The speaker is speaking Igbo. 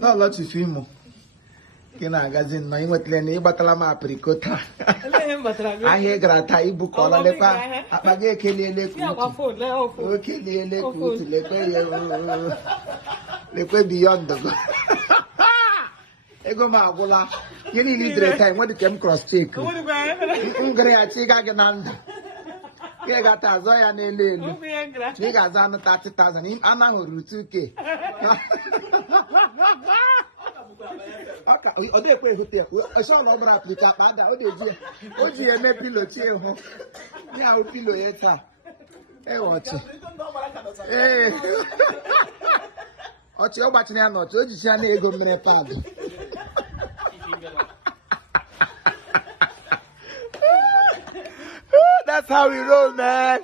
No, lot of film. Can I get in my what Lenny, but I'm a pricota. I hear grata, ibu kola lepa, apage kele lekwe beyond the ego ma agwụla ihe niile idere time what the cross check ngre a chiga gị na ndụ ị gata azọ ya n'elu elu ị ga-azụ anụ 30,000 anaghị ruru 2k ọ dịkwa ehute ya ọsọ na ọ bụrụ apịrịcha akpa ada o ji eme pilo chi ịhụ ya ahụ pilo ya taa ewe ọchị ee ọchị ọ gbachiri ya n'ọchị o jichi ya na ego mmiri paadị that's how we roll, man.